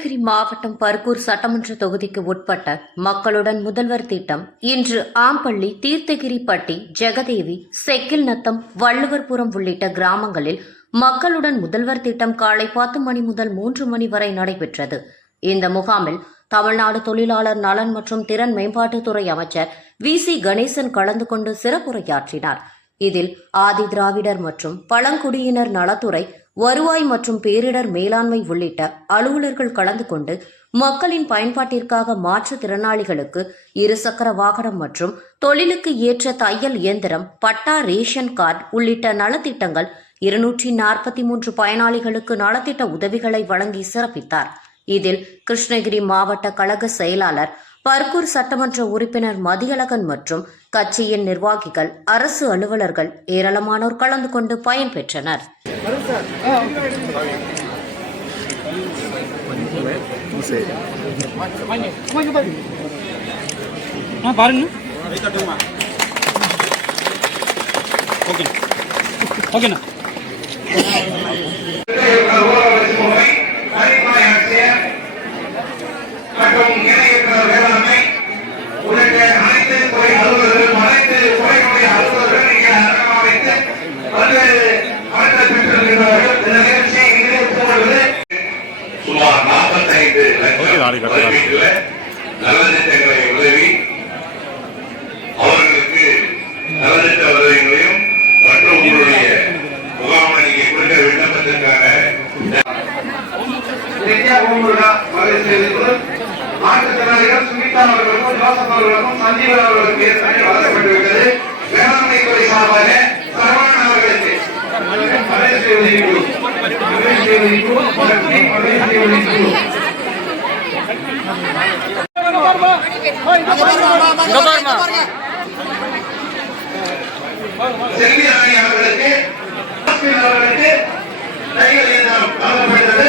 கிருஷ்ணகிரி மாவட்டம் பர்கூர் சட்டமன்ற தொகுதிக்கு உட்பட்ட மக்களுடன் முதல்வர் திட்டம் இன்று ஆம்பள்ளி, தீர்த்தகிரிப்பட்டி, ஜெகதேவி, செக்கில் நத்தம், வள்ளுவர்புரம் உள்ளிட்ட கிராமங்களில் மக்களுடன் முதல்வர் திட்டம் காலை 10 மணி முதல் 3 மணி வரை நடைபெற்றது. இந்த முகாமில் தமிழ்நாடு தொழிலாளர் நலன் மற்றும் திறன் மேம்பாட்டுத்துறை அமைச்சர் வி.சி. கணேசன் கலந்து கொண்டு சிறப்புரையாற்றினார். இதில் ஆதி திராவிடர் மற்றும் பழங்குடியினர் நலத்துறை, வருவாய் மற்றும் பேரிடர் மேலாண்மை உள்ளிட்ட அலுவலர்கள் கலந்து கொண்டு மக்களின் பயன்பாட்டிற்காக மாற்றுத்திறனாளிகளுக்கு இருசக்கர வாகனம் மற்றும் தொழிலுக்கு ஏற்ற தையல் இயந்திரம், பட்டா, ரேஷன் கார்டு உள்ளிட்ட நலத்திட்டங்கள் 243 பயனாளிகளுக்கு நலத்திட்ட உதவிகளை வழங்கி சிறப்பித்தார். இதில் கிருஷ்ணகிரி மாவட்ட கழக செயலாளர், பர்கூர் சட்டமன்ற உறுப்பினர் மதியழகன் மற்றும் கட்சியின் நிர்வாகிகள், அரசு அலுவலர்கள் ஏராளமானோர் கலந்து கொண்டு பயன்பெற்றனர். சுமார் 45 லட்சம் நலத்திட்டங்களை உதவி அவர்களுக்கு நலத்திட்ட உதவிகளையும் மற்றும் உங்களுடைய முகாமை நீங்க கொடுக்க விண்ணப்பத்திற்காக மாற்றுத்திறனாளிகள் சுமிதா அவர்களுக்கும் ஜோசப் அவர்களுக்கும் சஞ்சீவன் அவர்களுக்கு ஏற்கனவே வழங்கப்பட்டுவிட்டது. வேளாண்மை துறை சார்பாக சரவணன் அவர்களுக்கு செல்வி ராணி அவர்களுக்கு தையல் இயந்திரம் வழங்கப்படுகிறது.